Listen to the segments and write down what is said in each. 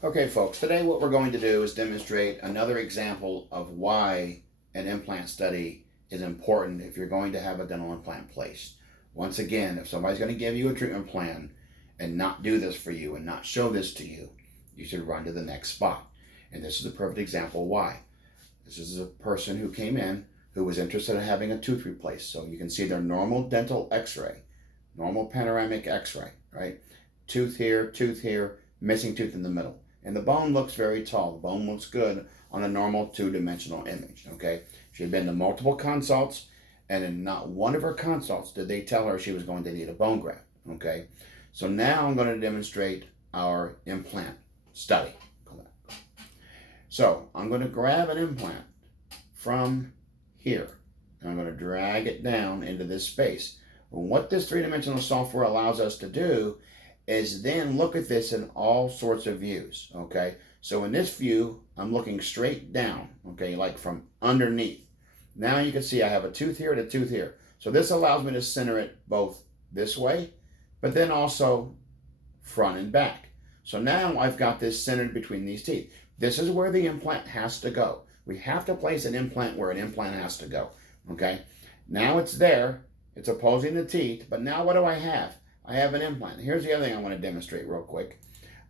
Okay, folks, today what we're going to do is demonstrate another example of why an implant study is important if you're going to have a dental implant placed. Once again, if somebody's going to give you a treatment plan and not do this for you and not show this to you, you should run to the next spot. And this is a perfect example why. This is a person who came in who was interested in having a tooth replaced. So you can see their normal dental x-ray, normal panoramic x-ray, right? Tooth here, missing tooth in the middle. And the bone looks very tall. The bone looks good on a normal two-dimensional image, okay? She had been to multiple consults, and in not one of her consults did they tell her she was going to need a bone graft, okay? So now I'm going to demonstrate our implant study. So I'm going to grab an implant from here, and I'm going to drag it down into this space. And what this three-dimensional software allows us to do is then look at this in all sorts of views, okay? So in this view, I'm looking straight down, okay, like from underneath. Now you can see I have a tooth here and a tooth here. So this allows me to center it both this way, but then also front and back. So now I've got this centered between these teeth. This is where the implant has to go. We have to place an implant where an implant has to go, okay? Now it's there, it's opposing the teeth, but now what do I have? I have an implant. Here's the other thing I want to demonstrate real quick.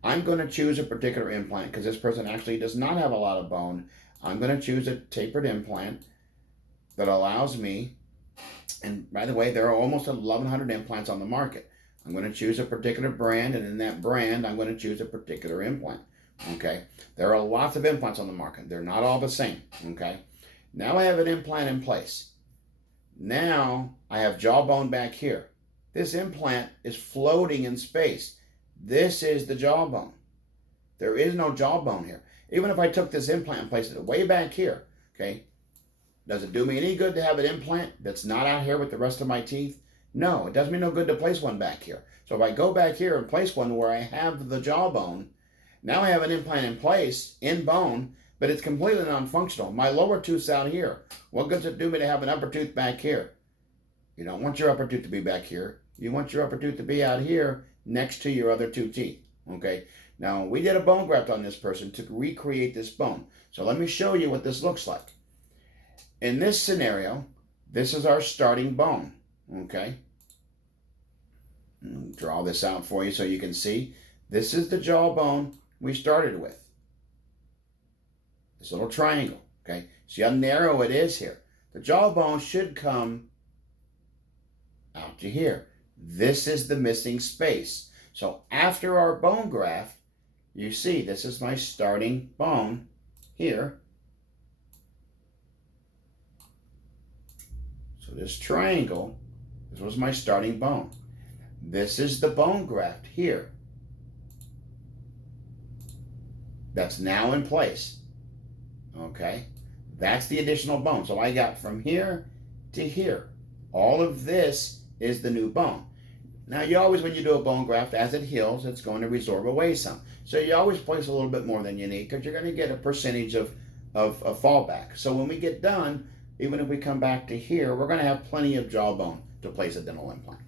I'm going to choose a particular implant because this person actually does not have a lot of bone. I'm going to choose a tapered implant that allows me, and by the way, there are almost 1,100 implants on the market. I'm going to choose a particular brand, and in that brand, I'm going to choose a particular implant, okay? There are lots of implants on the market. They're not all the same, okay? Now I have an implant in place. Now I have jawbone back here. This implant is floating in space. This is the jawbone. There is no jawbone here. Even if I took this implant and placed it way back here, okay, does it do me any good to have an implant that's not out here with the rest of my teeth? No, it does me no good to place one back here. So if I go back here and place one where I have the jawbone, now I have an implant in place, in bone, but it's completely non-functional. My lower tooth's out here. What good does it do me to have an upper tooth back here? You don't want your upper tooth to be back here. You want your upper tooth to be out here next to your other two teeth, okay? Now, we did a bone graft on this person to recreate this bone. So let me show you what this looks like. In this scenario, this is our starting bone, okay? I'll draw this out for you so you can see. This is the jawbone we started with. This little triangle, okay? See how narrow it is here. The jawbone should come out to here. This is the missing space. So after our bone graft, you see this is my starting bone here. So this triangle, this was my starting bone. This is the bone graft here. That's now in place. Okay? That's the additional bone. So I got from here to here. All of this is the new bone. Now you always, when you do a bone graft, as it heals, it's going to resorb away some. So you always place a little bit more than you need because you're going to get a percentage of fallback. So when we get done, even if we come back to here, we're going to have plenty of jawbone to place a dental implant.